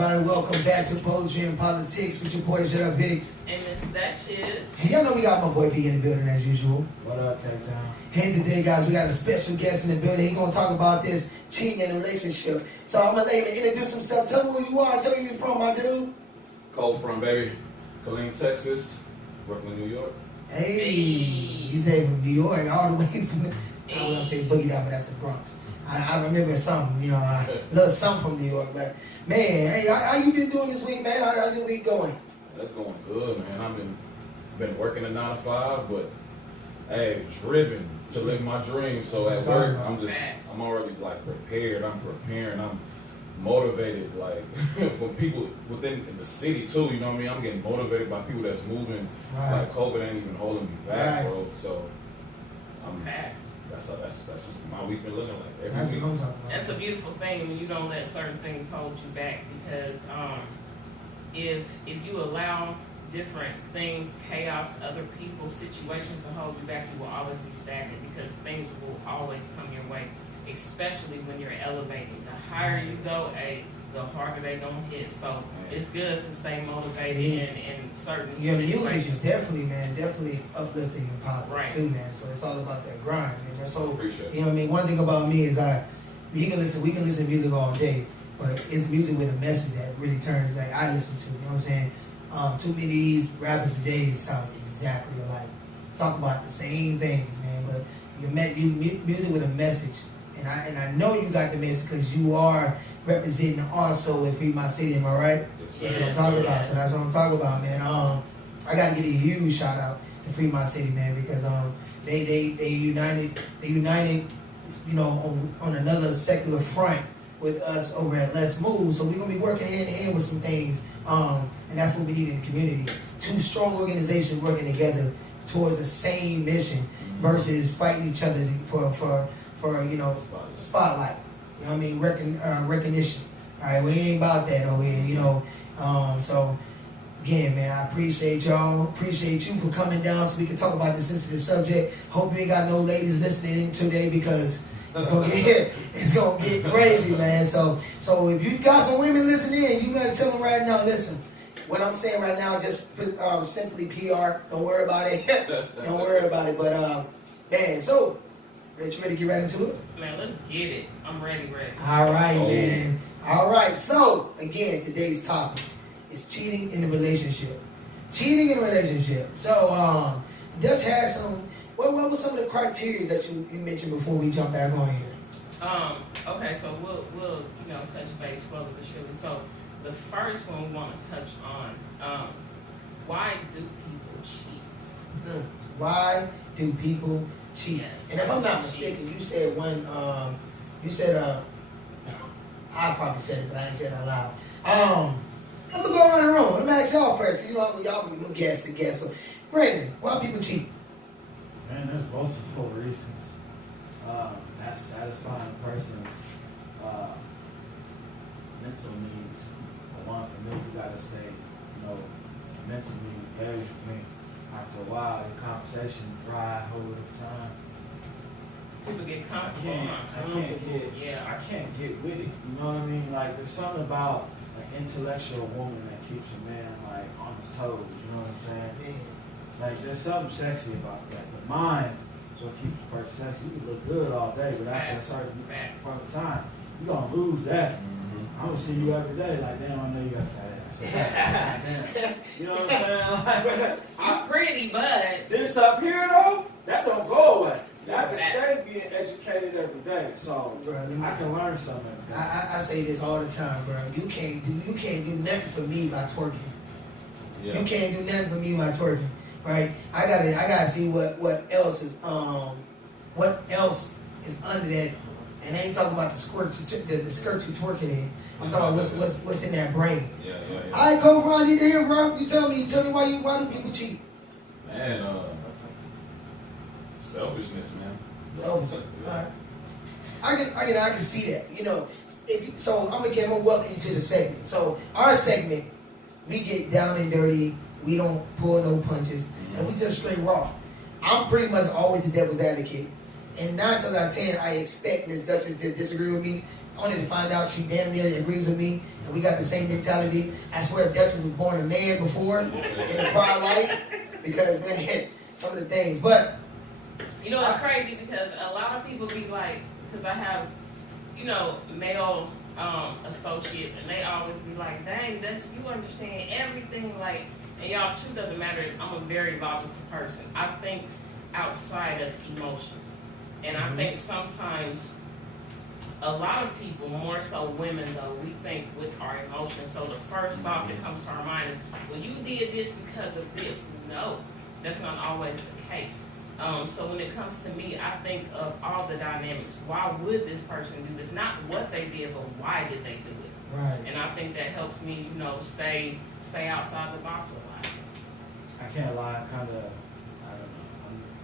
everybody? Welcome back to Poetry and Politics with your boy, Shut Up Hicks. And that shit. And y'all know we got my boy B in the building as usual. What up, K-Town? And today, guys, we got a special guest in the building. He's going to talk about this cheating in a relationship. So I'm going to let him introduce himself. Tell me who you are. Tell me where you're from, my dude. BookColdFront, baby. Killeen, Texas. Brooklyn, New York. Hey, he's from New York, all the way from the, I don't want to say Boogie Down, but that's the Bronx. I remember something, you know, a little something from New York. But, man, hey, how you been doing this week, man? How's your week going? That's going good, man. I've been working a 9 to 5, but, hey, driven to live my dream. So at work, I'm already, like, prepared. I'm preparing. I'm motivated, like, for people within the city, too. You know what I mean? I'm getting motivated by people that's moving. Right. Like, COVID ain't even holding me back, Right. bro. So, I'm Facts. That's what my week been looking like. Every That's week. what I'm talking about. That's a beautiful thing when you don't let certain things hold you back, because if you allow different things, chaos, other people, situations to hold you back, you will always be stagnant, because things will always come your way, especially when you're elevating. The higher you go, the harder they gonna hit. So it's good to stay motivated in certain situations. Music is definitely uplifting and positive, right, too, man. So it's all about that grind, man. That's so, Appreciate it. you know what I mean? One thing about me is we can listen to music all day, but it's music with a message that really turns, like, I listen to, you know what I'm saying? Too many of these rappers today sound exactly alike. Talk about the same things, man, but music with a message. And I know you got the message because you are representing also in Free My City, am I right? Yes, That's what I'm talking about. So that's what I'm talking about, man. I gotta give a huge shout out to Free My City, man, because they united, you know, on another secular front with us over at Let's Move. So we're gonna be working hand in hand with some things, and that's what we need in the community. Two strong organizations working together towards the same mission versus fighting each other for you know, spotlight. You know what I mean? Recognition. All right, we ain't about that over here, you know. So, again, man, I appreciate y'all. Appreciate you for coming down so we can talk about this sensitive subject. Hope you ain't got no ladies listening in today, because it's gonna get crazy, man. So if you got some women listening in, you gotta tell them right now, listen, what I'm saying right now, just simply PR. Don't worry about it. Don't worry about it. But, man, so... You ready to get right into it? Man, let's get it. I'm ready. All right, man. All right. So, again, today's topic is cheating in a relationship. Cheating in a relationship. So, Dutch has some... What were some of the criteria that you mentioned before we jump back on here? Okay, so we'll touch base slowly but surely. So, the first one we want to touch on, why do people cheat? Why do people cheat? Yes, and if I'm not mistaken, you said I probably said it, but I ain't said it out loud. I'm gonna go around the room. Let me ask y'all first, because y'all I'm guess the guess. So, Brandon, why people cheat? Man, there's multiple reasons. Not satisfying a person's mental needs. For one, for me, you gotta stay, mentally engaged with me. After a while, the conversation dry over time. People get comfortable. I can't get with it. You know what I mean? Like, there's something about an intellectual woman that keeps a man, like, on his toes. You know what I'm saying? Like, there's something sexy about that. The mind is what keeps the person sexy. You can look good all day, but after a certain point of time, you're going to lose that. I'm going to see you every day. Like, damn, I know you got fat ass. You know what I'm saying? Like, you're pretty, but this up here, though, that don't go away. I can stay being educated every day, so I can learn something. I say this all the time, bro. You can't do nothing for me by twerking. Yeah. You can't do nothing for me by twerking, right? I gotta see what else is under that. And I ain't talking about the skirt you twerking in. I'm talking about what's in that brain. Yeah. All right, Cobra, I need to hear, bro. You tell me why do people cheat? Man, selfishness, man. Selfishness. All right. I can see that. So I'm gonna welcome you to the segment. So our segment, we get down and dirty. We don't pull no punches, and we just straight raw. I'm pretty much always the devil's advocate, and 9 times out of 10, I expect Ms. Duchess to disagree with me. only to find out she damn near agrees with me, and we got the same mentality. I swear Dutch was born a man before in a prior life, because man, some of the things. But you know, it's crazy because a lot of people be like, because I have, male associates, and they always be like, dang, you understand everything, like, and y'all, truth of the matter is, I'm a very logical person. I think outside of emotions, and I think sometimes a lot of people, more so women though, we think with our emotions. So the first thought that comes to our mind is, well, you did this because of this. No, that's not always the case. So when it comes to me, I think of all the dynamics. Why would this person do this? Not what they did, but why did they do it? right. And I think that helps me, stay outside the box a lot. I can't lie, I don't know.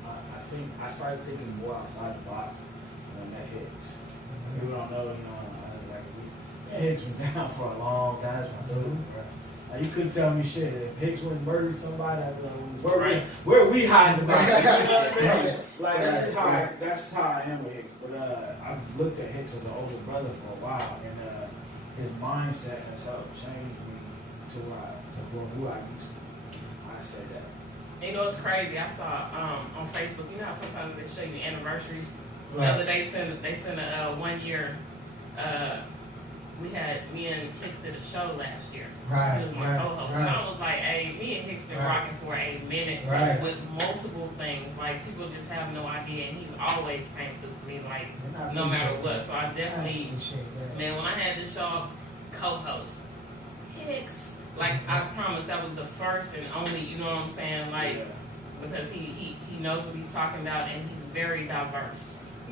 I think I started thinking more outside the box when that hits. People don't know, that Hicks been down for a long time. That's my dude, bro. Like, you couldn't tell me shit. If Hicks went and murdered somebody, I'd be like, where are we hiding about? You know what I mean? Like, that's how I am with Hicks. But I've looked at Hicks as an older brother for a while, and his mindset has helped change me to who I used to be. I say that. It's crazy. I saw on Facebook, how sometimes they show you anniversaries. Right. The other day, they sent a 1 year. Me and Hicks did a show last year. Right, He was my co-host. right. And I was like, hey, me and Hicks been Right. rocking for a minute with multiple things. Like, people just have no idea. And he's always came through for me, like, no matter what. So I definitely, man, when I had this show, co-host, Hicks, like, I promise that was the first and only, you know what I'm saying? Like, because he knows what he's talking about, and he's very diverse.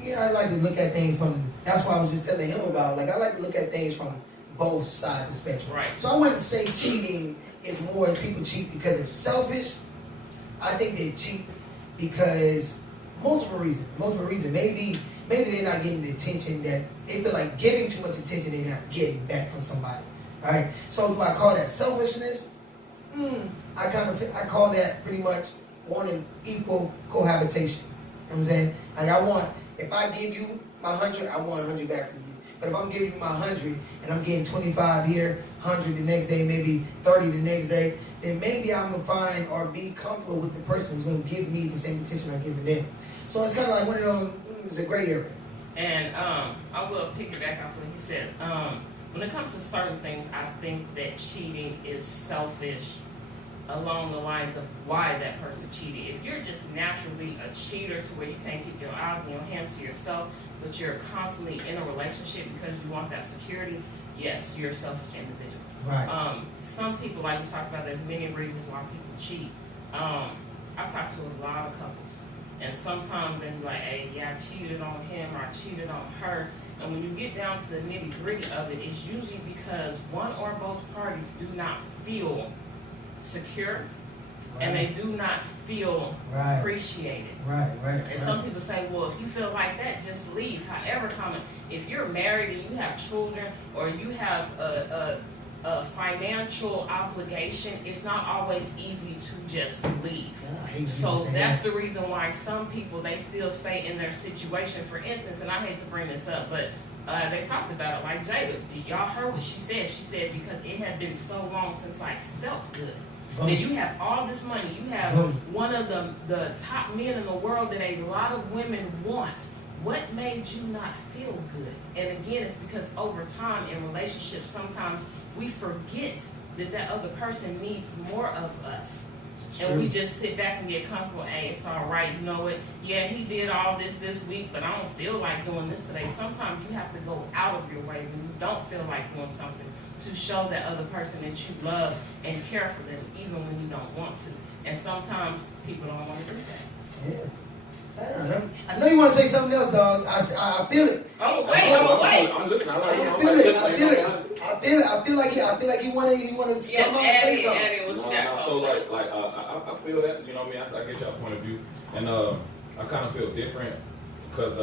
Yeah, I like to look at things from, that's why I was just telling him about, like, I like to look at things from both sides of the spectrum. Right. So I wouldn't say cheating is more people cheat because they're selfish. I think they cheat because multiple reasons. Maybe they're not getting the attention that they feel like giving too much attention they're not getting back from somebody. Right? So do I call that selfishness? I call that pretty much wanting equal cohabitation. You know what I'm saying? Like, if I give you my 100, I want 100 back from you. But if I'm giving you my 100 and I'm getting 25 here, 100 the next day, maybe 30 the next day, then maybe I'm going to find or be comfortable with the person who's going to give me the same attention I'm giving them. So it's kind of like one of them, it's a gray area. And I will piggyback off what he said. When it comes to certain things, I think that cheating is selfish along the lines of why that person cheated. If you're just naturally a cheater to where you can't keep your eyes and your hands to yourself, but you're constantly in a relationship because you want that security, yes, you're a selfish individual. Right. Some people, like we talked about, there's many reasons why people cheat. I've talked to a lot of couples, and sometimes they're like, hey, yeah, I cheated on him or I cheated on her. And when you get down to the nitty-gritty of it, it's usually because one or both parties do not feel secure, and they do not feel appreciated. Right. And some people say, well, if you feel like that, just leave. However, if you're married and you have children, or you have a financial obligation, it's not always easy to just leave. So that's the reason why some people, they still stay in their situation. For instance, and I hate to bring this up, but they talked about it, like Jada. Y'all heard what she said? She said, because it had been so long since I felt good. Then you have all this money. You have one of the top men in the world that a lot of women want. What made you not feel good? And again, it's because over time in relationships, sometimes we forget that other person needs more of us. And we just sit back and get comfortable. Hey, it's all right. You know what? Yeah, he did all this week, but I don't feel like doing this today. Sometimes you have to go out of your way when you don't feel like doing something to show that other person that you love and care for them, even when you don't want to. And sometimes people don't want to do that. Yeah. I know you want to say something else, dog. I feel it. Oh, wait. I'm listening. I feel it. I feel like you want to come out and say something. Add in what you got. So I feel that, you know what I mean? I get y'all point of view, and I kind of feel different because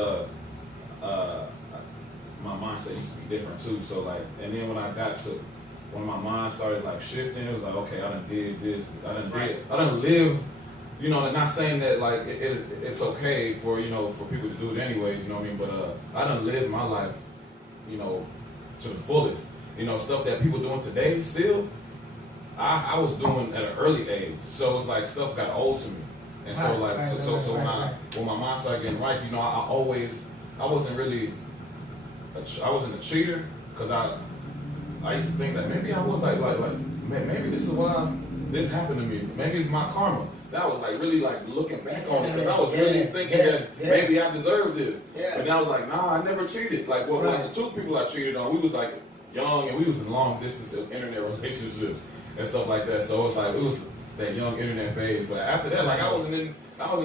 my mindset used to be different too. So and then when my mind started shifting, it was like, okay, I done did this, I done lived. You know, not saying that it's okay for for people to do it anyways, you know what I mean? But I done lived my life, to the fullest. You know, stuff that people doing today still, I was doing at an early age. So it's like stuff got old to me. And so like, so when my mind started getting right, you know, I wasn't a cheater, because I used to think that maybe I was like, man, maybe this is why this happened to me. Maybe it's my karma. That was like really like looking back on it, because I was really thinking that maybe I deserved this. But then I was like, nah, I never cheated. Like, the two people I cheated on, we was like young and we was in long distance internet relationships and stuff like that. So it was that young internet phase. But after that, like I wasn't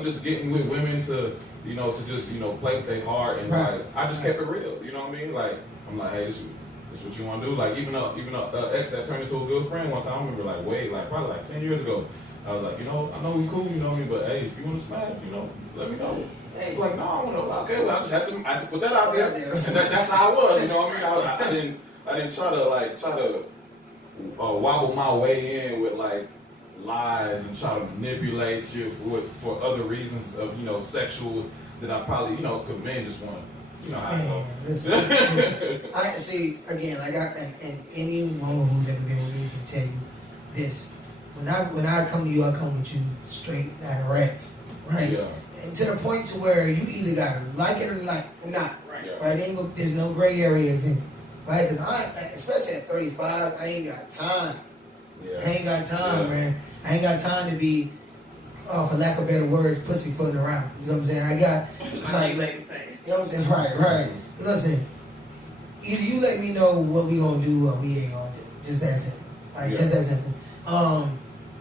just getting with women to just play with their heart, and like I just kept it real. You know what I mean? Like I'm like, hey, this is what you want to do. Like even a ex that turned into a good friend one time. I remember probably like 10 years ago. I was like, I know we cool, you know what I mean, but hey, if you want to smash, let me know. Hey, like, no, I want to. Okay, well, I just have to put that out there, and that's how I was, you know what I mean. I didn't try to wobble my way in with like lies and try to manipulate you for other reasons of sexual that I probably could men just want. You know how I go. Listen, I see again. Like and any woman who's ever been with me can tell you this. When I come to you, I come with you straight direct, right? Yeah. And to the point to where you either gotta like it or not. Right. Yeah. Right? There's no gray areas in it. Right? Because especially at 35, I ain't got time. Yeah. I ain't got time, man. I ain't got time to be, for lack of better words, pussyfooting around. You know what I'm saying? I got, like, you know what I'm saying? Right. Listen, either you let me know what we gonna do or we ain't gonna do. Just that simple. Right? Just that simple.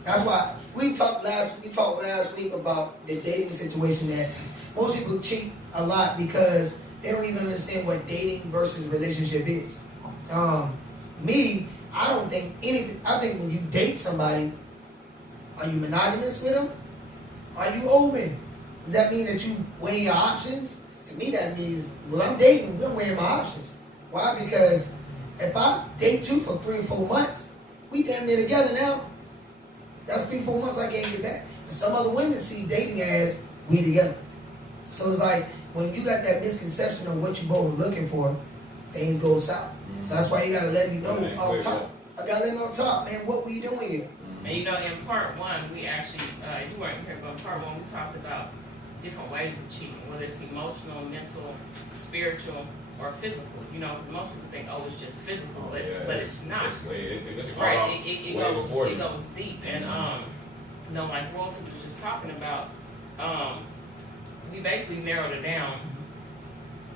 That's why we talked last week about the dating situation, that most people cheat a lot because they don't even understand what dating versus relationship is. Me, I don't think anything. I think when you date somebody, are you monogamous with them? Are you open? Does that mean that you weigh your options? To me, that means, well, I'm dating, I'm weighing my options. Why? Because if I date you for 3 or 4 months, we damn near together now. That's 3 or 4 months I can't get back. But some other women see dating as we together. So it's like when you got that misconception of what you both are looking for, things go south. Mm-hmm. So that's why you gotta let me know off top. I gotta let them on top, man. What were you doing here? And in part one, we actually you weren't here, but in part one we talked about different ways of cheating, whether it's emotional, mental, spiritual, or physical. Because most people think, it's just physical, but it's not. It's right. It goes deep, and like Royalty was just talking about, we basically narrowed it down.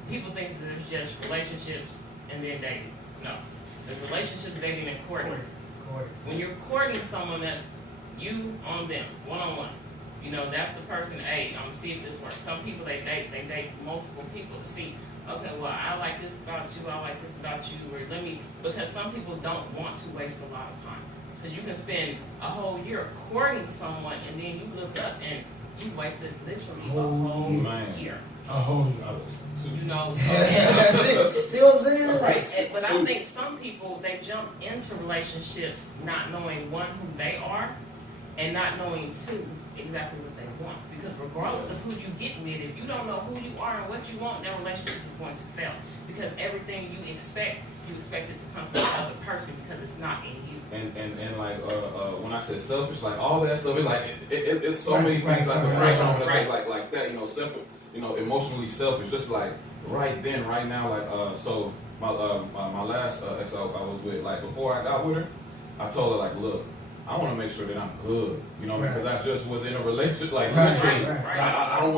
People think that there's just relationships and then dating. No, there's relationships, dating, and courting. When you're courting someone, that's you on them, one-on-one. That's the person, hey, I'm gonna see if this works. Some people, they date multiple people to see, okay, well, I like this about you, I like this about you, or because some people don't want to waste a lot of time. Because you can spend a whole year courting someone, and then you look up and you wasted literally a whole year. A whole year. That's it. See what I'm saying? Right. But I think some people, they jump into relationships not knowing, one, who they are, and not knowing, two, exactly what they want. Because regardless of who you get with, if you don't know who you are and what you want, that relationship is going to fail. Because everything you expect it to come from the other person, because it's not in you. And like when I said selfish, like all that stuff, it's like it's so many things I could touch on like that. Emotionally selfish. Just like right then, right now, like so my last ex I was with, like before I got with her, I told her like, look, I want to make sure that I'm good, because I just was in a relationship, like literally. I don't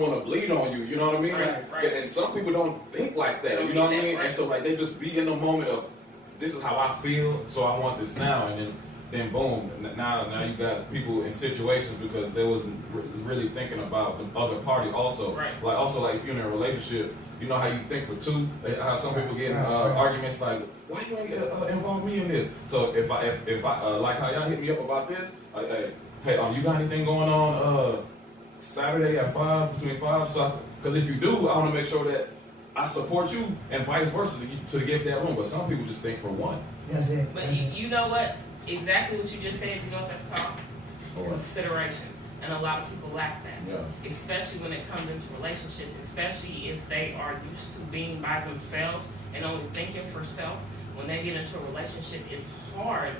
want to bleed on you, you know what I mean? Right. And some people don't think like that, you know what I mean? And so like they just be in the moment of, this is how I feel, so I want this now, and then boom, now you got people in situations because they wasn't really thinking about the other party also. Right. Like if you're in a relationship, you know how you think for two, how some people get arguments like, why you ain't involve me in this? So if I like how y'all hit me up about this, hey, you got anything going on Saturday at 5, between 5? So because if you do, I want to make sure that I support you and vice versa to give that room. But some people just think for one. That's it. But you know what? Exactly what you just said. You know what that's called? Consideration. And a lot of people lack that. Yeah. Especially when it comes into relationships, especially if they are used to being by themselves and only thinking for self, when they get into a relationship, it's hard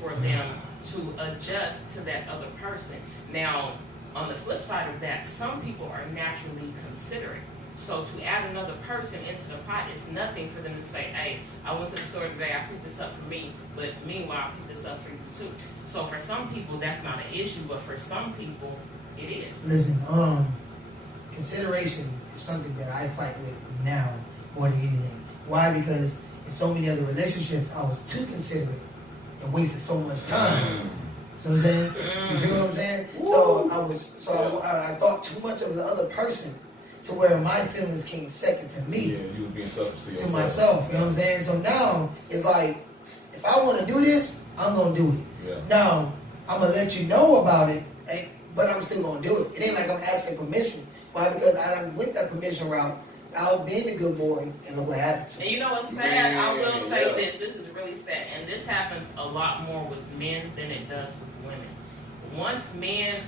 for them to adjust to that other person. Now, on the flip side of that, some people are naturally considerate. So to add another person into the pot is nothing for them to say, hey, I went to the store today, I picked this up for me, but meanwhile, I picked this up for you too. So for some people, that's not an issue, but for some people, it is. Listen, consideration is something that I fight with now more than anything. Why? Because in so many other relationships, I was too considerate and wasted so much time. So I'm saying, you feel what I'm saying? So I thought too much of the other person to where my feelings came second to me. Yeah, you was being selfish to yourself. To myself, you know what I'm saying? So now it's like, if I want to do this, I'm gonna do it. Yeah. Now I'm gonna let you know about it, but I'm still gonna do it. It ain't like I'm asking permission. Why? Because I done went that permission route. I was being a good boy, and look what happened to me. And you know what's sad? I will say this. This is really sad, and this happens a lot more with men than it does with women. Once men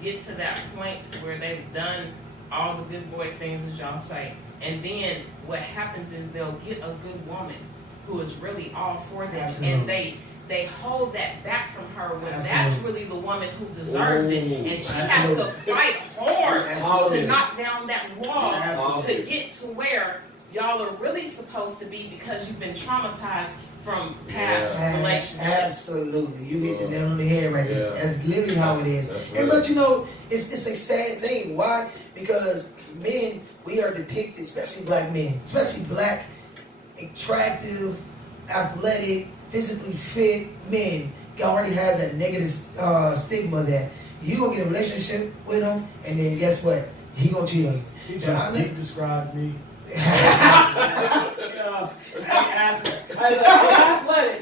get to that point where they've done all the good boy things, as y'all say, and then what happens is they'll get a good woman who is really all for them, Absolutely. and they hold that back from her when Absolutely. that's really the woman who deserves it, and she has to fight hard Absolutely. to knock down that wall Absolutely. to get to where y'all are really supposed to be, because you've been traumatized from past relationships. Absolutely, you hit the nail on the head right there. That's literally how it is. And but you know, it's a sad thing. Why? Because men, we are depicted, especially black men, especially black, attractive, athletic, physically fit men. Already has that negative stigma that you gonna get a relationship with him, and then guess what? He gonna cheat on you. He just described me. I'm athletic,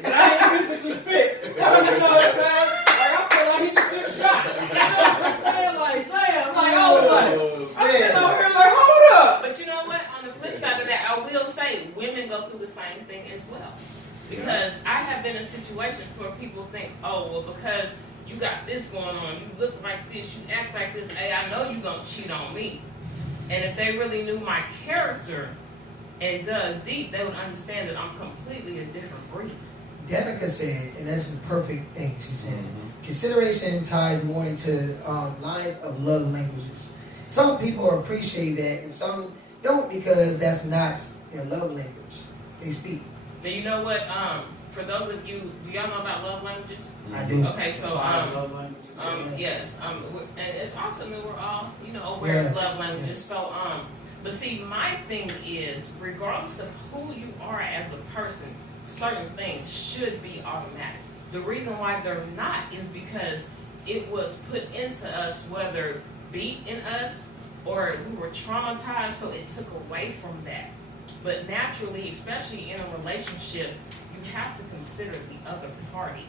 but I ain't physically fit. You know what I'm saying? Like, I feel like he just took shots. You know what I'm saying? Like, damn, like, I was like, I'm sitting over here like, hold up. But you know what? On the flip side of that, I will say women go through the same thing as well. Because I have been in situations where people think, oh, well, because you got this going on, you look like this, you act like this, hey, I know you gonna cheat on me. And if they really knew my character and dug deep, they would understand that I'm completely a different breed. Danica said, and that's the perfect thing, she said, consideration ties more into lines of love languages. Some people appreciate that, and some don't, because that's not their love language. They speak. Now, you know what? For those of you, do y'all know about love languages? I do. Okay, so yes, and it's awesome that we're all, you know, aware of love languages. Yes. So but see, my thing is, regardless of who you are as a person, certain things should be automatic. The reason why they're not is because it was put into us, whether beat in us or we were traumatized, so it took away from that. But naturally, especially in a relationship, you have to consider the other party.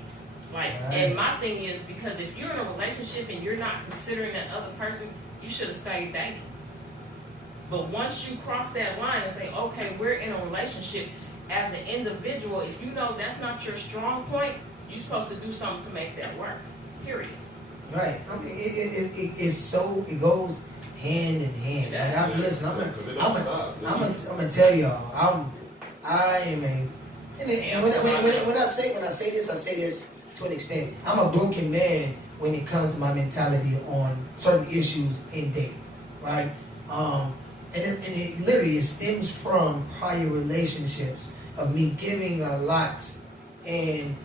Like, and my thing is, because if you're in a relationship and you're not considering that other person, you should have stayed dating. But once you cross that line and say, okay, we're in a relationship, as an individual, if you know that's not your strong point, you're supposed to do something to make that work. Period. Right. I mean, it's so, it goes hand in hand. Like, I'm gonna tell y'all, I am a, and when I say this to an extent. I'm a broken man when it comes to my mentality on certain issues in dating, right? And it literally stems from prior relationships of me giving a lot, and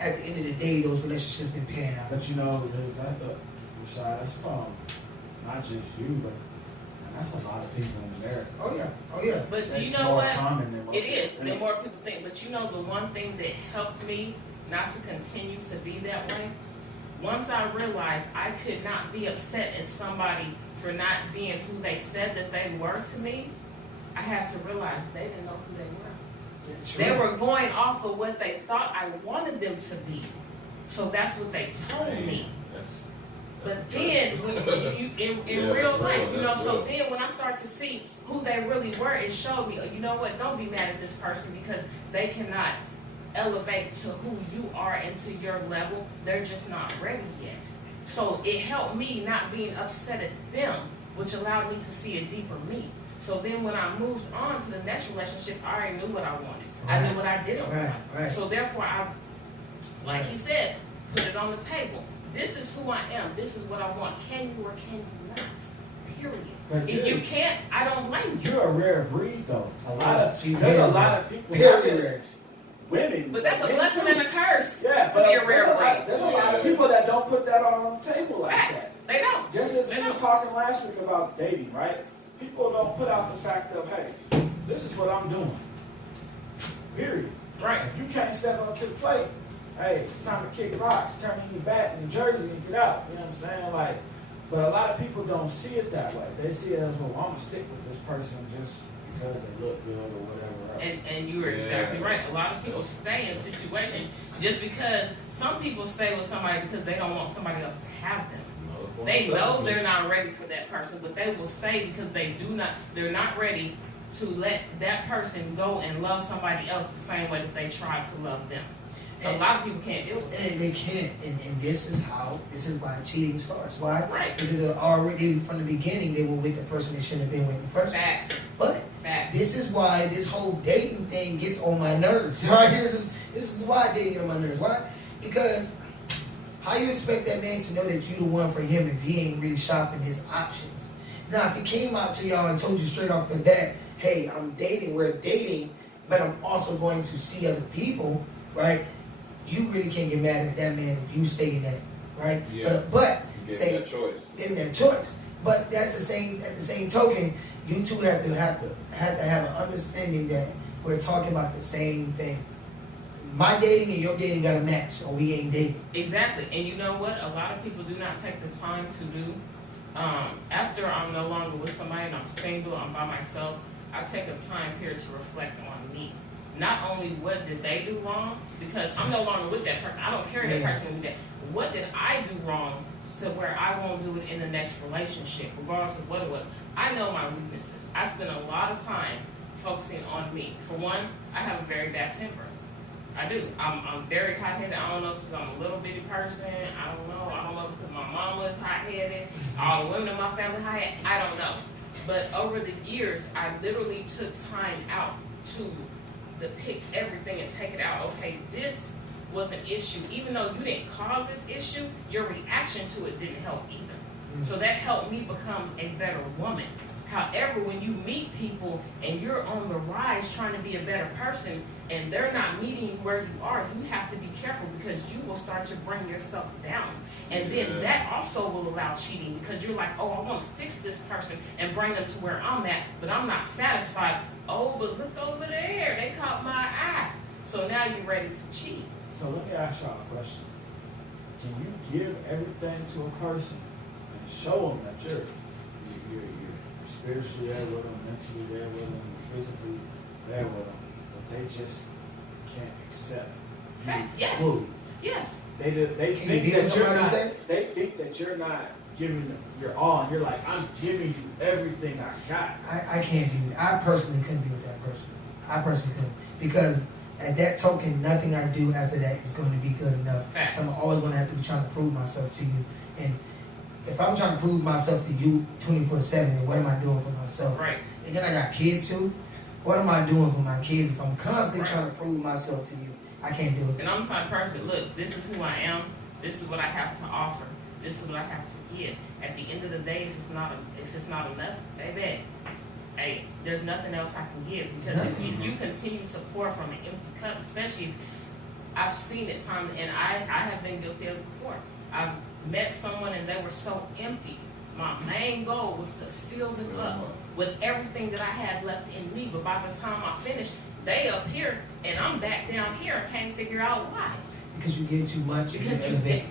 at the end of the day, those relationships been paying out. But you know, that's from not just you, but that's a lot of people in America. Oh yeah. But do you know what? It is. The more people think. But you know, the one thing that helped me not to continue to be that way, once I realized I could not be upset at somebody for not being who they said that they were to me, I had to realize they didn't know who they were. Yeah, they were going off of what they thought I wanted them to be. So that's what they told me. But then, when you in real life, you know, so then when I start to see who they really were, it showed me, you know what, don't be mad at this person because they cannot elevate to who you are and to your level. They're just not ready yet. So it helped me not being upset at them, which allowed me to see a deeper me. So then when I moved on to the next relationship, I already knew what I wanted. I knew what I didn't want. Right. So therefore, like he said, put it on the table. This is who I am. This is what I want. Can you or can you not? Period. But if you can't, I don't blame you. You're a rare breed, though. There's a lot of people. Women. But that's a blessing and a curse. Yeah, to be a rare breed. There's a lot of people that don't put that on the table like Facts. that. They don't. Just as we were talking last week about dating, right? People don't put out the fact of, hey, this is what I'm doing. Period. Right. If you can't step up to the plate, hey, it's time to kick rocks, turn in your bat in New Jersey and get out. You know what I'm saying? Like, but a lot of people don't see it that way. They see it as, well, I'm gonna stick with this person just because they look good or whatever else. And you are exactly right. A lot of people stay in situations just because some people stay with somebody because they don't want somebody else to have them. They know they're not ready for that person, but they will stay because they're not ready to let that person go and love somebody else the same way that they tried to love them. A lot of people can't do it. They can't, and this is why cheating starts. Why? Right. Because already from the beginning they were with the person they shouldn't have been with in the first place. Facts. But Facts. this is why this whole dating thing gets on my nerves. Right? This is why dating gets on my nerves. Why? Because how you expect that man to know that you the one for him if he ain't really shopping his options? Now, if he came out to y'all and told you straight off the bat, hey, we're dating, but I'm also going to see other people, right? You really can't get mad at that man if you stay in that, right? Yeah. But give say him that choice. Give him that choice. But that's the same. At the same token, you two have to have an understanding that we're talking about the same thing. My dating and your dating got to match, or we ain't dating. Exactly. And you know what? A lot of people do not take the time to do. After I'm no longer with somebody and I'm single, I'm by myself, I take a time period to reflect on me. Not only what did they do wrong, because I'm no longer with that person. I don't carry that person with me. What did I do wrong to where I won't do it in the next relationship, regardless of what it was? I know my weaknesses. I spend a lot of time focusing on me. For one, I have a very bad temper. I do. I'm very hot-headed. I don't know if it's I'm a little bitty person. I don't know. I don't know if it's because my mama is hot-headed. All the women in my family hot-headed. I don't know. But over the years, I literally took time out to depict everything and take it out. Okay, this was an issue. Even though you didn't cause this issue, your reaction to it didn't help either. So that helped me become a better woman. However, when you meet people and you're on the rise trying to be a better person and they're not meeting you where you are, you have to be careful because you will start to bring yourself down. And then that also will allow cheating because you're like, oh, I want to fix this person and bring them to where I'm at, but I'm not satisfied. Oh, but look over there. They caught my eye. So now you're ready to cheat. So let me ask y'all a question. Can you give everything to a person and show them that you're spiritually there with them, mentally there with them, physically there with them, but they just can't accept you fully? Yes. They think that you're not giving them your all, and you're like, I'm giving you everything I got. I can't be. I personally couldn't be with that person. I personally couldn't, because at that token, nothing I do after that is going to be good enough. Facts. So I'm always going to have to be trying to prove myself to you. And if I'm trying to prove myself to you 24/7, then what am I doing for myself? Right. And then I got kids too. What am I doing for my kids if I'm constantly trying to prove myself to you? I can't do it. And I'm the type of person, look, this is who I am. This is what I have to offer. This is what I have to give. At the end of the day, if it's not enough, baby, hey, there's nothing else I can give. Because if you continue to pour from an empty cup, especially if I've seen it time, and I have been guilty of it before. I've met someone and they were so empty. My main goal was to fill them up with everything that I had left in me. But by the time I finished, they up here and I'm back down here and can't figure out why. Because you give too much and you elevate.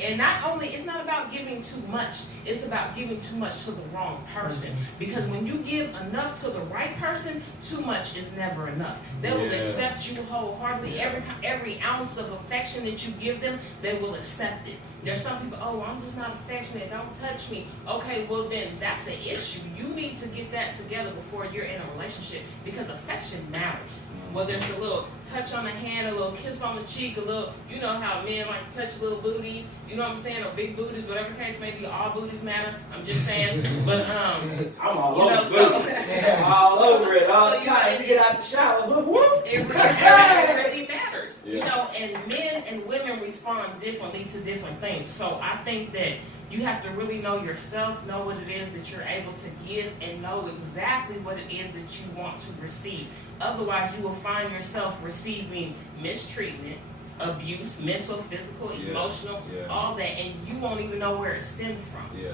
And not only, it's not about giving too much, it's about giving too much to the wrong person. Because when you give enough to the right person, too much is never enough. They will accept you wholeheartedly. Every ounce of affection that you give them, they will accept it. There's some people, oh, I'm just not affectionate, don't touch me. Okay, well then that's an issue. You need to get that together before you're in a relationship, because affection matters. whether it's a little touch on the hand, a little kiss on the cheek, a little, you know how men like to touch little booties, you know what I'm saying, or big booties, whatever the case may be, all booties matter, I'm just saying, but I'm all you know, over so, it. All over it all the So, time. You get out the shower. Whoop. it really matters, you Yeah. know, and men and women respond differently to different things. So I think that you have to really know yourself, know what it is that you're able to give, and know exactly what it is that you want to receive. Otherwise, you will find yourself receiving mistreatment, abuse, mental, physical, emotional, all that, and you won't even know where it stemmed from. Yeah.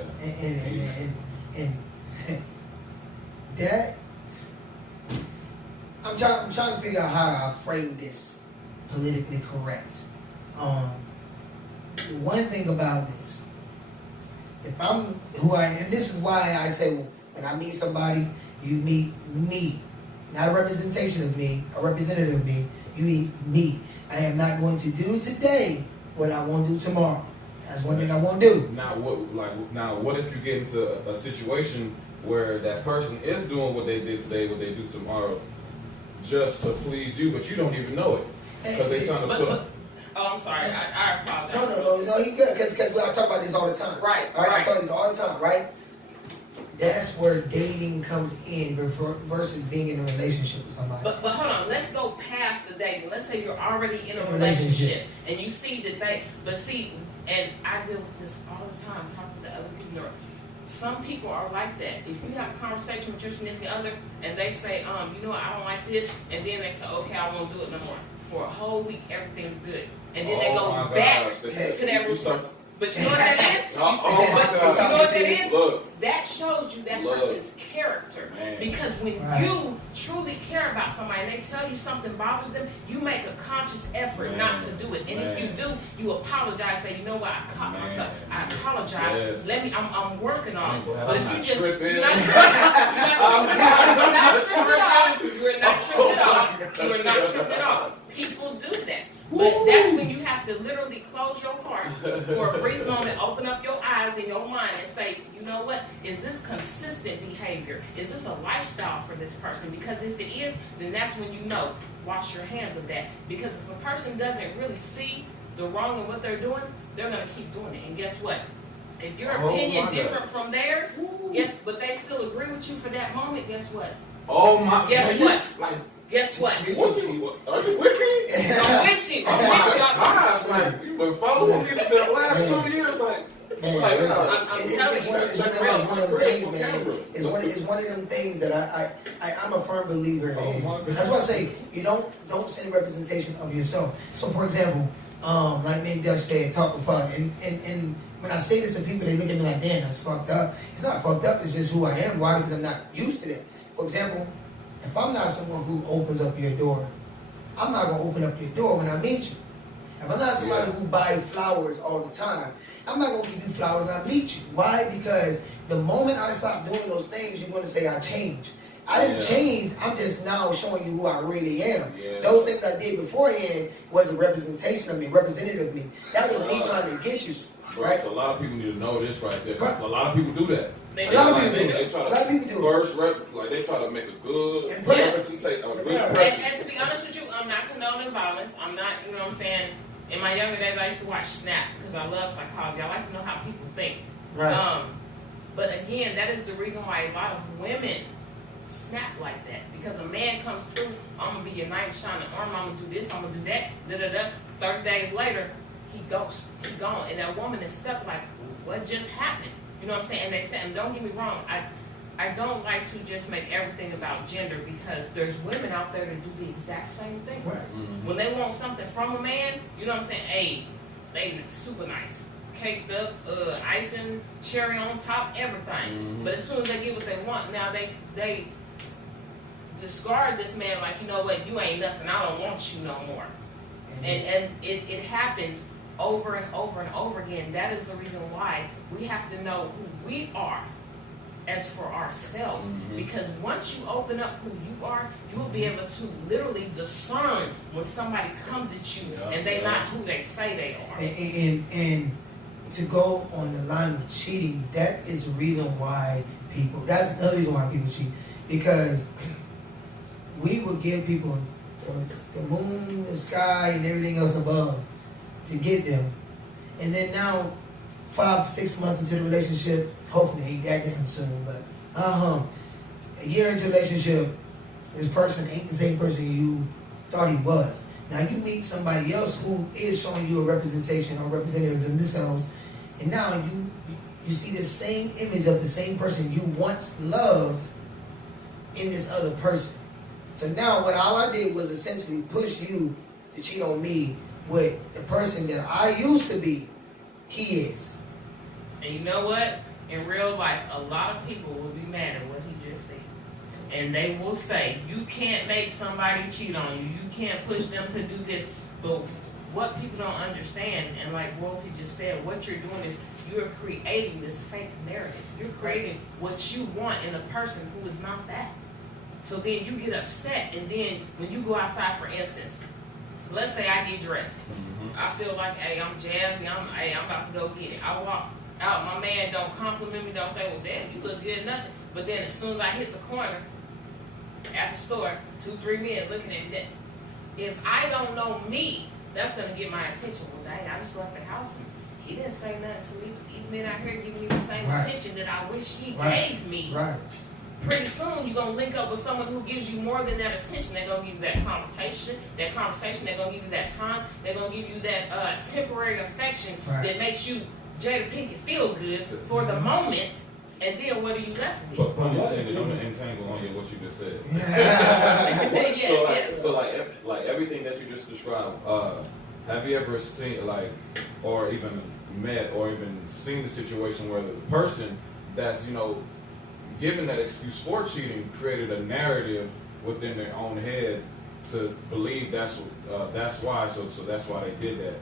And that I'm trying to figure out how I frame this politically correct. One thing about this, if I'm who I am, and this is why I say when I meet somebody, you meet me, not a representation of me, a representative of me. You meet me. I am not going to do today what I won't do tomorrow. That's one thing I won't do. Now what if you get into a situation where that person is doing what they did today, what they do tomorrow, just to please you, but you don't even know it because they trying to put up. Oh, I'm sorry. I apologize. No, you good. Because I talk about this all the time. Right. All right. I talk about this all the time. Right. That's where dating comes in versus being in a relationship with somebody. But hold on. Let's go past the dating. Let's say you're already in a relationship and you see that and I deal with this all the time, talking to other people. Some people are like that. If you have a conversation with your significant other and they say, you know what, I don't like this, and then they say, okay, I won't do it no more. For a whole week, everything's good. And then they go back to that routine. But you know what that is? Oh my You know what that is? Look. That shows you that person's character. Man. Because when you truly care about somebody and they tell you something bothers them, you make a conscious effort not to do it. And if you do, you apologize. Say, you know what, I caught myself. I apologize. Yes. I'm working on it. But But if if you just, you're not tripping at all. You're not tripping at all. You're not tripping at all. People do that. But that's when you have to literally close your heart for a brief moment, open up your eyes and your mind and say, you know what, is this consistent behavior? Is this a lifestyle for this person? Because if it is, then that's when you know, wash your hands of that. Because if a person doesn't really see the wrong in what they're doing, they're going to keep doing it. And guess what? If your opinion different from theirs, but they still agree with you for that moment, guess what? Oh my! Guess what? Guess what? Are you with me? I'm with you. Gosh, like you've been following me for the last 2 years, like. Man, Like, I'm telling you, it's one of them things, man. It's one of them things that I'm a firm believer in. That's why I say you don't send representation of yourself. So, for example, like me and Dutch said, talk with fuck, and when I say this to people, they look at me like, damn, that's fucked up. It's not fucked up. It's just who I am. Why? Because I'm not used to that. For example, if I'm not someone who opens up your door, I'm not gonna open up your door when I meet you. If I'm not somebody who buys flowers all the time, I'm not going to give you flowers when I meet you. Why? Because the moment I stop doing those things, you're going to say I changed. I didn't change. I'm just now showing you who I really am. Yeah. Those things I did beforehand was a representation of me, representative of me. That was me trying to get you. Bro, Right? so a lot of people need to know this right there. Right. A lot of people do that. A lot of people do. They try A lot of people do. they try to make a good Impression. And to be honest with you, I'm not condoning violence. I'm not, you know what I'm saying? In my younger days, I used to watch Snap because I love psychology. I like to know how people think. Right. But again, that is the reason why a lot of women snap like that. Because a man comes through, I'm going to be your knight in shining armor, I'm going to do this, I'm going to do that, da-da-da. 30 days later, he goes, he gone. And that woman is stuck like, what just happened? You know what I'm saying? And they stand, and don't get me wrong, I don't like to just make everything about gender because there's women out there that do the exact same thing. Right. Mm-hmm. When they want something from a man, you know what I'm saying? Hey, they super nice. Caked up, icing, cherry on top, everything. Mm-hmm. But as soon as they get what they want, now they discard this man like, you know what, you ain't nothing, I don't want you no more. And it happens over and over and over again. That is the reason why we have to know who we are as for ourselves. Mm-hmm. Because once you open up who you are, you will be able to literally discern when somebody comes at you and they're not who they say they are. And to go on the line of cheating, that is the reason why that's another reason why people cheat. Because we will give people the moon, the sky, and everything else above to get them. And then now, 5-6 months into the relationship, hopefully ain't that damn soon, but a year into the relationship, this person ain't the same person you thought he was. Now you meet somebody else who is showing you a representation or representatives of themselves, and now you see the same image of the same person you once loved in this other person. So now all I did was essentially push you to cheat on me with the person that I used to be. He is. And you know what? In real life, a lot of people will be mad at what he just said. And they will say, you can't make somebody cheat on you. You can't push them to do this. But what people don't understand, and like Royalty just said, what you're doing is you're creating this fake narrative. You're creating what you want in a person who is not that. So then you get upset, and then when you go outside, for instance, let's say I get dressed. I feel like, hey, I'm jazzy, I'm about to go get it. I walk out, my man don't compliment me, don't say, well, damn, you look good, nothing. But then as soon as I hit the corner at the store, 2-3 men looking at me. If I don't know me, that's going to get my attention. Well, dang, I just left the house and he didn't say nothing to me, but these men out here giving me the same attention that I wish he gave me. Right. Pretty soon you're going to link up with someone who gives you more than that attention. They're going to give you that conversation, they're going to give you that time, they're going to give you that temporary affection that makes you, Jada Pinkett, feel good for the moment, and then what are you left with? But pun intended, I'm going to entangle on you what you just said. So like everything that you just described, have you ever seen, like, or even met or even seen the situation where the person that's, given that excuse for cheating created a narrative within their own head to believe that's why, so that's why they did that.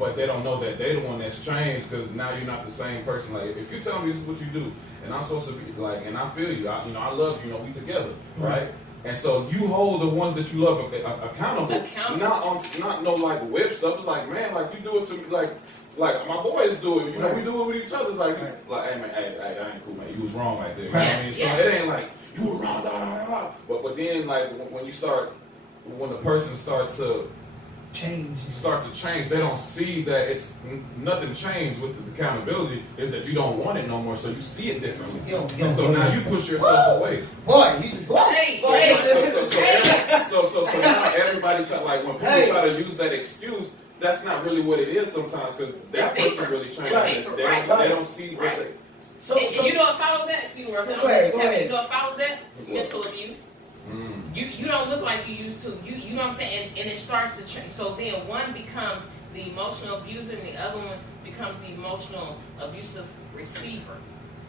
But they don't know that they're the one that's changed, because now you're not the same person. Like, if you tell me this is what you do, and I'm supposed to be like, and I feel you, I love you, we together, right? And so you hold the ones that you love accountable. Not no like whip stuff. It's like, man, like you do it to me, like my boys do it. We do it with each other. It's like, hey man, hey, that ain't cool, man. You was wrong right there. You know what I mean? So it ain't like you were wrong, But then like when the person starts to change, they don't see that it's nothing changed with the accountability. Is that you don't want it no more, so you see it differently. So now you push yourself away. Boy, you just So now everybody like when people try to use that excuse, that's not really what it is sometimes, because that person really changed. They don't see what they. So you know what follows that? Excuse me, go ahead. You know what follows that? Mental abuse. You don't look like you used to. You know what I'm saying? And it starts to change. So then one becomes the emotional abuser, and the other one becomes the emotional abusive receiver.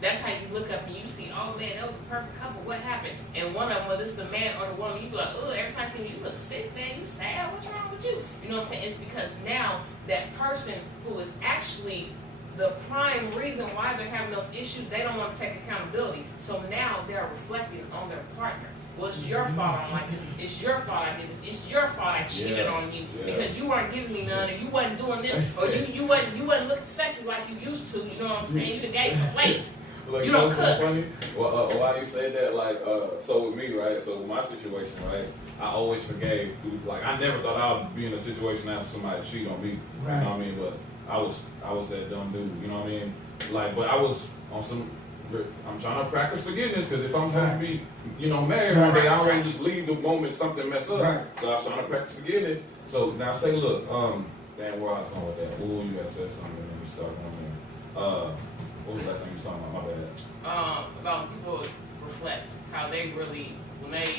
That's how you look up and you see, oh man, that was a perfect couple. What happened? And one of them, whether it's the man or the woman, you be like, oh, every time you see me, you look sick, man. You sad. What's wrong with you? You know what I'm saying? It's because now that person who is actually the prime reason why they're having those issues, they don't want to take accountability. So now they're reflecting on their partner. Well, it's your fault I don't like this. It's your fault I did this. It's your fault I cheated on you because you weren't giving me none, or you wasn't doing this, or you wasn't looking sexy like you used to. You know what I'm saying? You done gained some weight. Like, you don't cook. Funny? Well, why you say that? Like, so with me, right? So with my situation, right? I always forgave. Like, I never thought I would be in a situation after somebody cheat on me. Right. You know what I mean? But I was that dumb dude. You know what I mean? Like, but I was on some. I'm trying to practice forgiveness, because if I'm supposed to be, married one day, I don't want to just leave the moment something messed up. Right. So I was trying to practice forgiveness. So now say, look, damn, where I was going with that? Ooh, you had said something, and then we start going there. What was the last thing you was talking about? My bad. About people reflect how they really when they.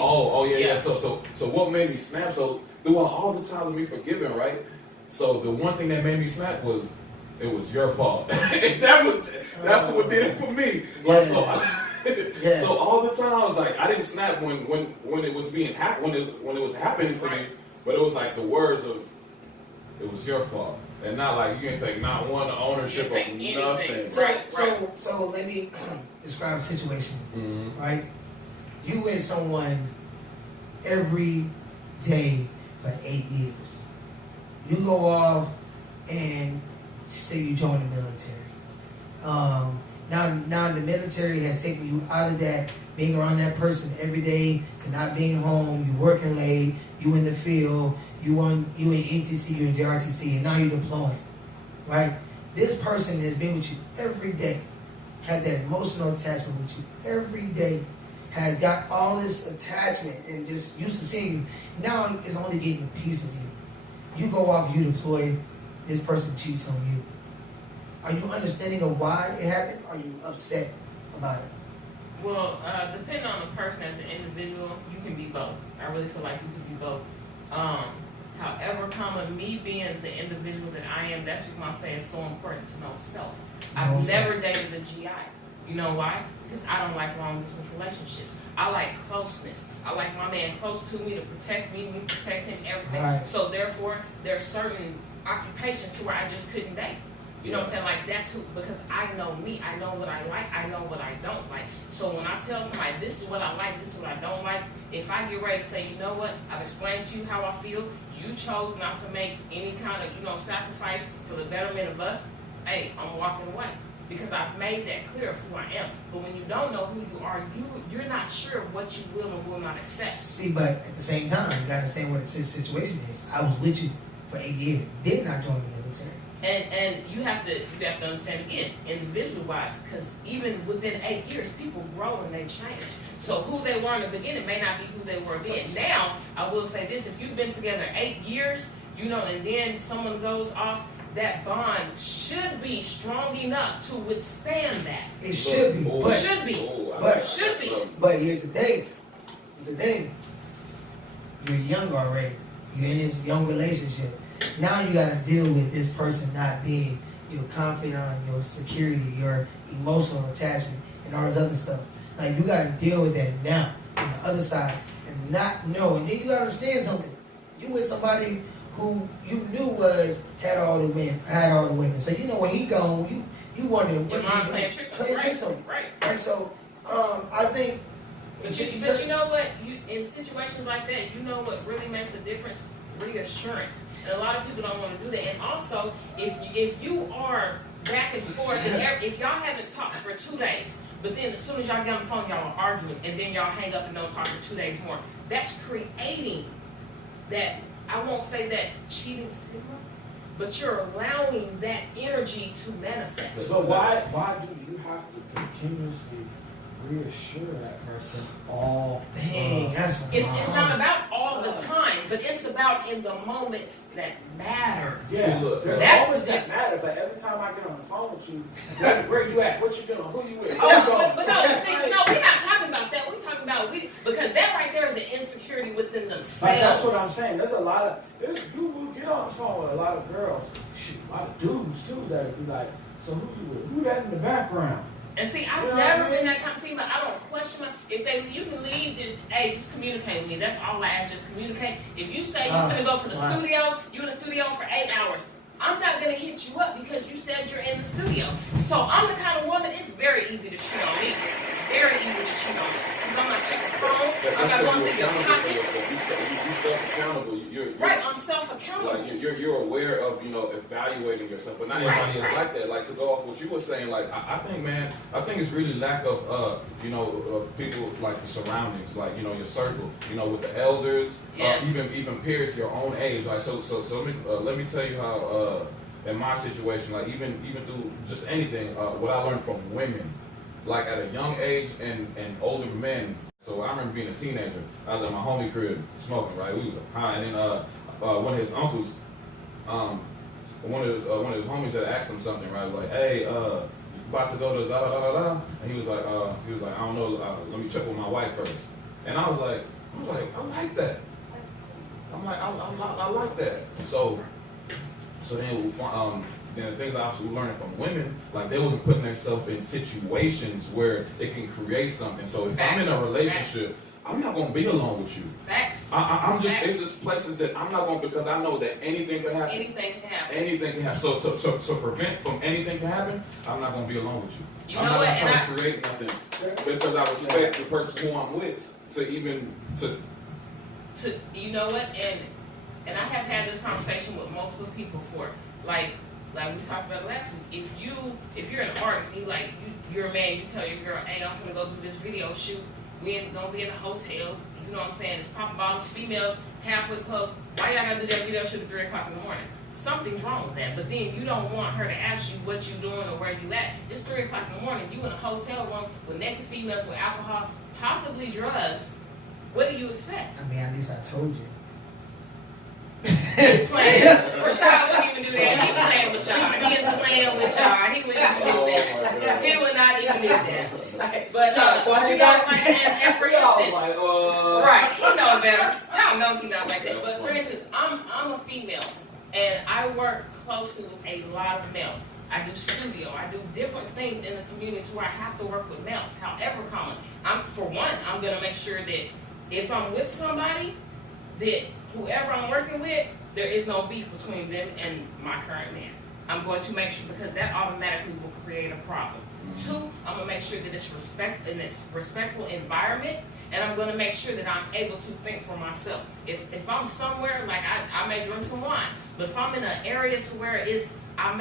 Yeah. So what made me snap? So throughout all the times of me forgiving, right? So the one thing that made me snap was it was your fault. That's what did it for me. Like so all the times, like I didn't snap when it was being when it was happening to me, but it was like the words of it was your fault. And not like you can take not one ownership of nothing. So let me describe a situation, right? You with someone every day for 8 years. You go off and say you join the military. Now the military has taken you out of that being around that person every day to not being home, you working late, you in the field, you in NTC, you in JRTC, and now you're deploying, right? This person has been with you every day, had that emotional attachment with you every day, has got all this attachment and just used to seeing you. Now is only getting a piece of you. You go off, you deploy, this person cheats on you. Are you understanding of why it happened? Are you upset about it? Well, depending on the person as an individual, you can be both. I really feel like you can be both. However, me being the individual that I am, that's what I say is so important to know self. I've never dated a GI. You know why? Because I don't like long distance relationships. I like closeness. I like my man close to me to protect me protect him, everything. Right. So therefore, there's certain occupations to where I just couldn't date. You know what I'm saying? Like that's who, because I know me, I know what I like, I know what I don't like. So when I tell somebody this is what I like, this is what I don't like, if I get ready to say, you know what, I've explained to you how I feel, you chose not to make any kind of, sacrifice for the betterment of us, hey, I'm walking away. Because I've made that clear of who I am. But when you don't know who you are, you're not sure of what you will and will not accept. See, but at the same time, you gotta understand what the situation is. I was with you for 8 years, did not join the military. And you have to understand again, individual wise, because even within 8 years, people grow and they change. So who they were in the beginning may not be who they were then. Now, I will say this: if you've been together 8 years, and then someone goes off, that bond should be strong enough to withstand that. It should be, but should be. But here's the thing. You're young already. You're in this young relationship. Now you got to deal with this person not being your confidant, your security, your emotional attachment, and all this other stuff. Like, you got to deal with that now on the other side and not know. And then you got to understand something. You with somebody who you knew had all the women. So when he gone, you wonder what's he doing? Playing tricks on you. Right. So I think. But you know what? In situations like that, you know what really makes a difference? Reassurance. And a lot of people don't want to do that. And also, if you are back and forth, and if y'all haven't talked for 2 days, but then as soon as y'all get on the phone, y'all are arguing, and then y'all hang up and don't talk for 2 days more, that's creating that, I won't say that cheating stigma, but you're allowing that energy to manifest. So why do you have to continuously reassure that person all the time? That's what it's not about all the time, but it's about in the moments that matter. Yeah, look, there's moments that matter, but every time I get on the phone with you, where you at? What you doing? Who you with? But no, we're not talking about that. We're talking about because that right there is the insecurity within themselves. Like, that's what I'm saying. There's a lot of you will get on the phone with a lot of girls, a lot of dudes too that'll be like, so who you with? Who that in the background? And see, I've never been that kind of female. I don't question you can leave, just communicate with me. That's all I ask, just communicate. If you say you're gonna go to the studio, you're in the studio for 8 hours. I'm not gonna hit you up because you said you're in the studio. So I'm the kind of woman, it's very easy to cheat on me. Very easy to cheat on me. Because I'm not checking phones, I'm not going through your pockets. You self-accountable. Right, I'm self-accountable. Like you're aware of evaluating yourself, but not everybody is like that. Like, to go off what you were saying, like I think it's really lack of people, like the surroundings, like your circle, with the elders, Yes. even peers your own age. Like so let me tell you how in my situation, like even through just anything, what I learned from women, like at a young age and older men. So I remember being a teenager. I was at my homie crib smoking, right? We was high, and then one of his uncles, one of his homies had asked him something, right? Like, hey, you about to go to da da da da da? And he was like, I don't know. Let me check with my wife first. And I was like, I like that. I'm like, I like that. So then the things I also learned from women, like they wasn't putting themselves in situations where it can create something. So if I'm in a relationship, I'm not gonna be alone with you. Facts. I'm just Facts. it's just places that I'm not gonna, because I know that anything can happen. Anything can happen. Anything can happen. So to prevent from anything can happen, I'm not gonna be alone with you. You I'm know not what? gonna try to create nothing because I respect the person who I'm with. You know what? And I have had this conversation with multiple people before. Like we talked about it last week. If you're an artist and you're a man, you tell your girl, hey, I'm gonna go do this video shoot, We ain't gonna be in a hotel. You know what I'm saying? It's popping bottles, females, halfway club. Why y'all gotta do that video shoot at 3 o'clock in the morning? Something's wrong with that. But then you don't want her to ask you what you doing or where you at. It's 3 o'clock in the morning. You in a hotel room with naked females with alcohol, possibly drugs. What do you expect? I mean, at least I told you. He playing. Rashad wouldn't even do that. He playing with y'all. He is playing with y'all. He wouldn't even do that. He would not even do that. But you know, like, and for instance, right? He know better. Y'all know he not like that. But for instance, I'm a female, and I work closely with a lot of males. I do studio. I do different things in the community where I have to work with males. However, for one, I'm gonna make sure that if I'm with somebody, that whoever I'm working with, there is no beef between them and my current man. I'm going to make sure, because that automatically will create a problem. Mm-hmm. 2, I'm gonna make sure that it's respectful environment, and I'm gonna make sure that I'm able to think for myself. If I'm somewhere, like I may drink some wine, but if I'm in an area to where I'm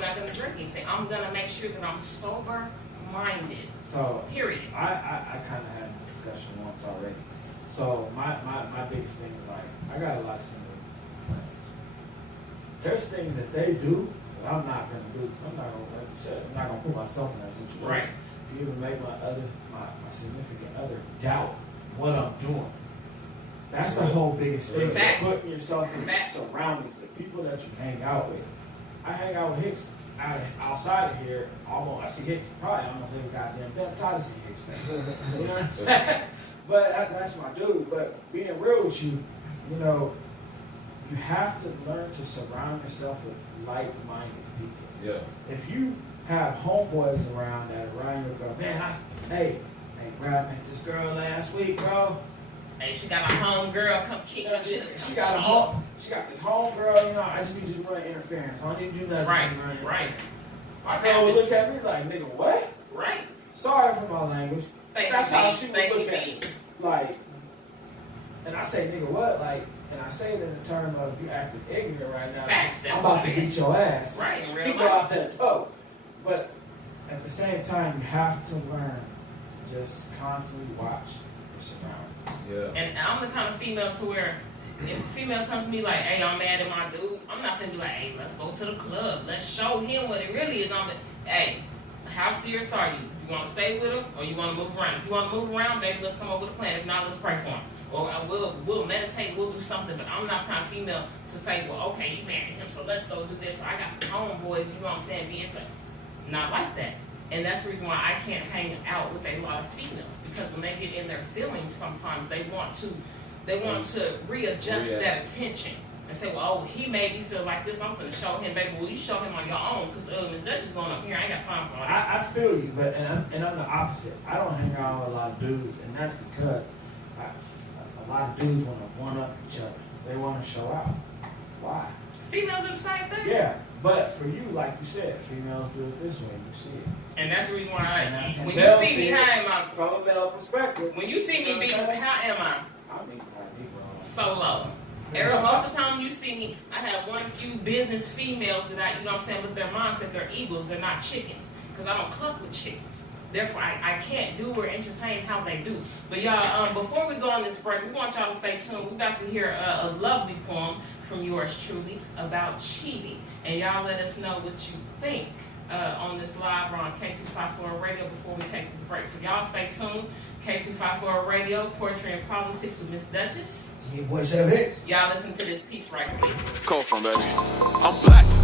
not gonna drink anything. I'm gonna make sure that I'm sober minded. So period. I kind of had a discussion once already. So my biggest thing is like, I got a lot of single friends. There's things that they do that I'm not gonna do. I'm not gonna put myself in that situation. Right. To even make my significant other doubt what I'm doing. That's the whole biggest thing. Facts. Putting yourself in Facts. surroundings, the people that you hang out with. I hang out with Hicks outside of here. I see Hicks probably almost every goddamn day. I'm tired of seeing Hicks face. You know what I'm saying? But that's my dude. But being real with you, you know, you have to learn to surround yourself with like-minded people. Yeah. If you have homeboys around that around your girl, man, hey, bro, I met this girl last week, bro. Hey, she got a home girl come kick her shit. She got this home girl, you know, I just need you to run interference. I don't need you to do nothing. Right. My girl would look at me like, nigga, what? Right. Sorry for my language. That's how she would look at me. Like, and I say, nigga, what? Like, and I say it in the term of you acting ignorant right now. Facts, I'm about to beat your ass. Right, in real you life. go out that toe. But at the same time, you have to learn to just constantly watch your surroundings. Yeah. And I'm the kind of female to where if a female comes to me like, hey, I'm mad at my dude, I'm not gonna be like, hey, let's go to the club. Let's show him what it really is. Hey, how serious are you? You want to stay with him or you want to move around? If you want to move around, baby, let's come up with a plan. If not, let's pray for him. Or we'll meditate, we'll do something. But I'm not the kind of female to say, well, okay, you mad at him, so let's go do this. Or I got some homeboys, you know what I'm saying, being so. Not like that. And that's the reason why I can't hang out with a lot of females, because when they get in their feelings, sometimes they want to readjust that attention and say, well, oh, he made me feel like this. I'm gonna show him, baby. Well, you show him on your own, because that's just going up here. I ain't got time for all that. I feel you, but and I'm the opposite. I don't hang out with a lot of dudes, and that's because a lot of dudes want to one up each other. They want to show out. Why? Females do the same thing. Yeah, but for you, like you said, females do it this way. You see it. And that's the reason why when Male you see me, how am I? From a male perspective. When you see me, how am I? I mean, Solo. Most of the time you see me, I have one few business females that you know what I'm saying, with their mindset, they're eagles, they're not chickens. Because I don't cluck with chickens. Therefore, I can't do or entertain how they do. But y'all, before we go on this break, we want y'all to stay tuned. We got to hear a lovely poem from yours truly about cheating. And y'all let us know what you think on this live on K254 Radio before we take this break. So y'all stay tuned. K254 Radio, Poetry and Politics with Miss Duchess. Yeah, boy, shut up, Hicks. Y'all listen to this piece right quick. Cold from baby. I'm black.